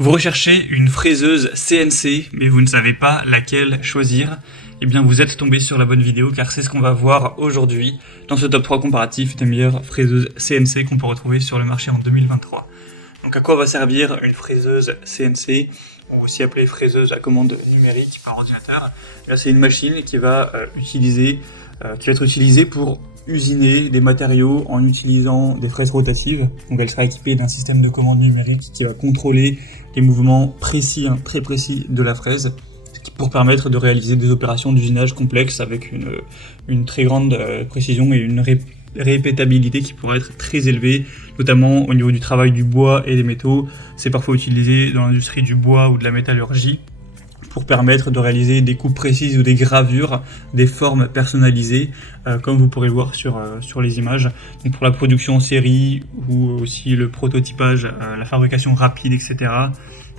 Vous recherchez une fraiseuse CNC, mais vous ne savez pas laquelle choisir. Eh bien, vous êtes tombé sur la bonne vidéo, car c'est ce qu'on va voir aujourd'hui dans ce top 3 comparatif des meilleures fraiseuses CNC qu'on peut retrouver sur le marché en 2023. Donc, à quoi va servir une fraiseuse CNC, ou aussi appelée fraiseuse à commande numérique par ordinateur? Là, c'est une machine qui va être utilisée pour usiner des matériaux en utilisant des fraises rotatives. Donc elle sera équipée d'un système de commande numérique qui va contrôler les mouvements précis, très précis de la fraise, pour permettre de réaliser des opérations d'usinage complexes avec une très grande précision et une répétabilité qui pourrait être très élevée, notamment au niveau du travail du bois et des métaux. C'est parfois utilisé dans l'industrie du bois ou de la métallurgie pour permettre de réaliser des coupes précises ou des gravures, des formes personnalisées, comme vous pourrez le voir sur les images. Donc pour la production en série, ou aussi le prototypage, la fabrication rapide, etc.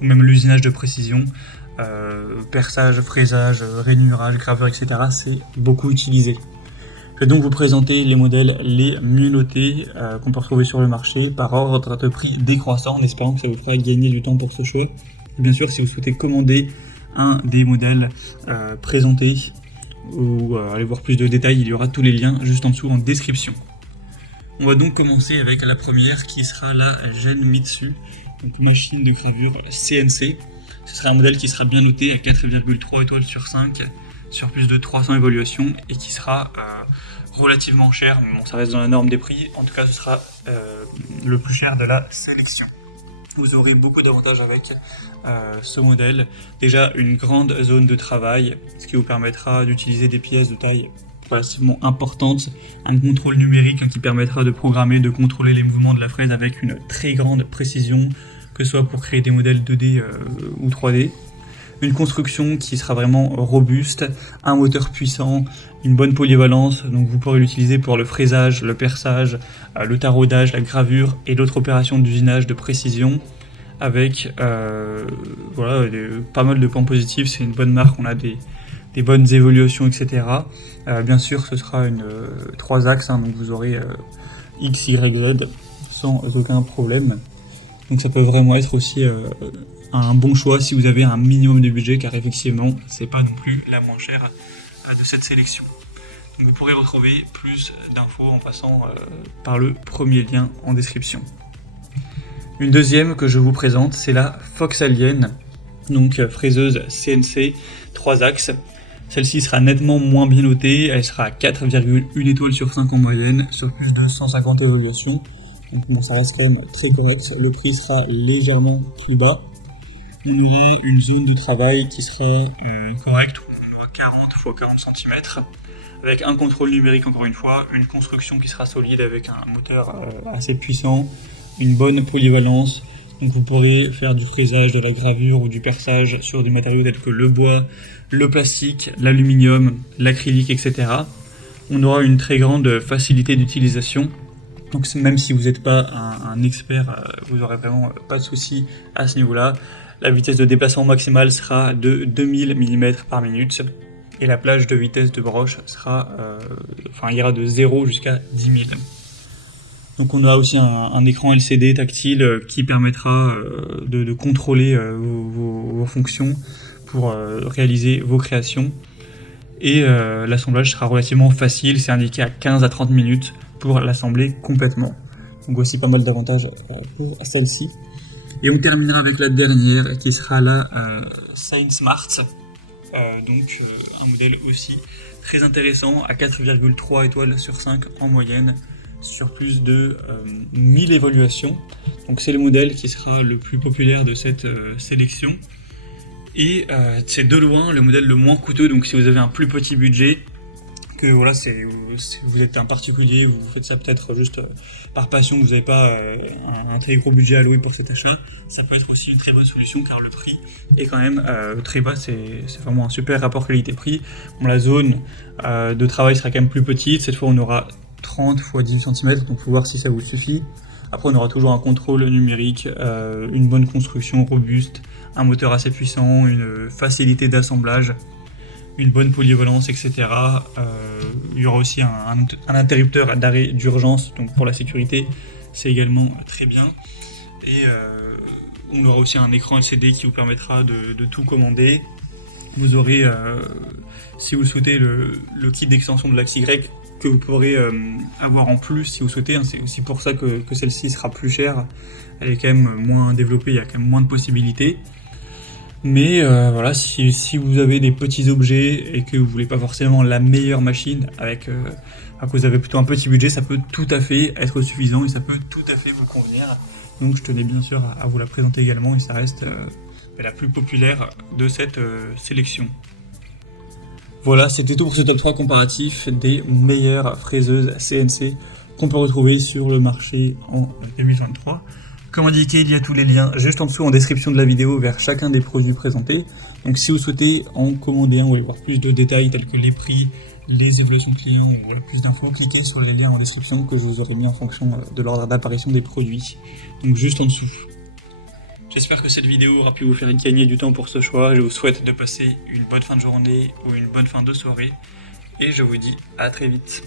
Ou même l'usinage de précision, perçage, fraisage, rainurage, gravure, etc. c'est beaucoup utilisé. Je vais donc vous présenter les modèles les mieux notés qu'on peut retrouver sur le marché par ordre de prix décroissant, en espérant que ça vous fera gagner du temps pour ce choix. Et bien sûr, si vous souhaitez commander un des modèles présentés ou aller voir plus de détails, il y aura tous les liens juste en dessous en description. On va donc commencer avec la première qui sera la Genmitsu, donc machine de gravure CNC. Ce sera un modèle qui sera bien noté à 4,3 étoiles sur 5 sur plus de 300 évaluations et qui sera relativement cher, mais bon, ça reste dans la norme des prix. En tout cas, ce sera le plus cher de la sélection. Vous aurez beaucoup d'avantages avec ce modèle. Déjà, une grande zone de travail, ce qui vous permettra d'utiliser des pièces de taille relativement importante, un contrôle numérique qui permettra de programmer, de contrôler les mouvements de la fraise avec une très grande précision, que ce soit pour créer des modèles 2D ou 3D. Une construction qui sera vraiment robuste, un moteur puissant, une bonne polyvalence, donc vous pourrez l'utiliser pour le fraisage, le perçage, le taraudage, la gravure et d'autres opérations d'usinage de précision, avec pas mal de points positifs. C'est une bonne marque, on a des bonnes évolutions, etc. Bien sûr, ce sera une 3 axes, donc vous aurez X, Y, Z sans aucun problème. Donc ça peut vraiment être aussi un bon choix si vous avez un minimum de budget, car effectivement, c'est pas non plus la moins chère de cette sélection. Donc vous pourrez retrouver plus d'infos en passant par le premier lien en description. Une deuxième que je vous présente, c'est la Fox Alien, donc fraiseuse CNC 3 axes. Celle-ci sera nettement moins bien notée, elle sera à 4,1 étoiles sur 5 en moyenne, sur plus de 150 évaluations. Donc bon, ça reste quand même très correct, le prix sera légèrement plus bas. Il y a une zone de travail qui sera correcte, on aura 40 x 40 cm, avec un contrôle numérique encore une fois, une construction qui sera solide avec un moteur assez puissant, une bonne polyvalence. Donc vous pourrez faire du fraisage, de la gravure ou du perçage sur des matériaux tels que le bois, le plastique, l'aluminium, l'acrylique, etc. On aura une très grande facilité d'utilisation. Donc même si vous n'êtes pas un expert, vous n'aurez vraiment pas de souci à ce niveau-là. La vitesse de déplacement maximale sera de 2000 mm par minute et la plage de vitesse de broche ira de 0 jusqu'à 10 000. Donc on a aussi un écran LCD tactile qui permettra de contrôler vos fonctions pour réaliser vos créations. Et l'assemblage sera relativement facile, c'est indiqué à 15 à 30 minutes pour l'assembler complètement. Donc aussi pas mal d'avantages pour celle-ci. Et on terminera avec la dernière qui sera la SignSmart, un modèle aussi très intéressant à 4,3 étoiles sur 5 en moyenne sur plus de 1000 évaluations. Donc c'est le modèle qui sera le plus populaire de cette sélection. Et c'est de loin le modèle le moins coûteux, donc si vous avez un plus petit budget, que voilà, vous êtes un particulier, vous faites ça peut-être juste par passion, vous n'avez pas un très gros budget alloué pour cet achat, ça peut être aussi une très bonne solution car le prix est quand même très bas, c'est vraiment un super rapport qualité-prix. Bon, la zone de travail sera quand même plus petite, cette fois on aura 30 x 10 cm, donc il faut voir si ça vous suffit. Après on aura toujours un contrôle numérique, une bonne construction robuste, un moteur assez puissant, une facilité d'assemblage, une bonne polyvalence, etc. Il y aura aussi un interrupteur d'arrêt d'urgence, donc pour la sécurité, c'est également très bien. Et On aura aussi un écran LCD qui vous permettra de tout commander. Vous aurez, si vous le souhaitez, le kit d'extension de l'axe Y que vous pourrez avoir en plus si vous souhaitez. C'est aussi pour ça que celle-ci sera plus chère. Elle est quand même moins développée, il y a quand même moins de possibilités. Mais voilà, si vous avez des petits objets et que vous voulez pas forcément la meilleure machine, que vous avez plutôt un petit budget, ça peut tout à fait être suffisant et ça peut tout à fait vous convenir. Donc je tenais bien sûr à vous la présenter également et ça reste la plus populaire de cette sélection. Voilà, c'était tout pour ce top 3 comparatif des meilleures fraiseuses CNC qu'on peut retrouver sur le marché en 2023. Comme indiqué, il y a tous les liens juste en dessous en description de la vidéo vers chacun des produits présentés. Donc si vous souhaitez en commander un ou aller voir plus de détails tels que les prix, les évaluations clients ou plus d'infos, cliquez sur les liens en description que je vous aurai mis en fonction de l'ordre d'apparition des produits. Donc juste en dessous. J'espère que cette vidéo aura pu vous faire gagner du temps pour ce choix. Je vous souhaite de passer une bonne fin de journée ou une bonne fin de soirée. Et je vous dis à très vite.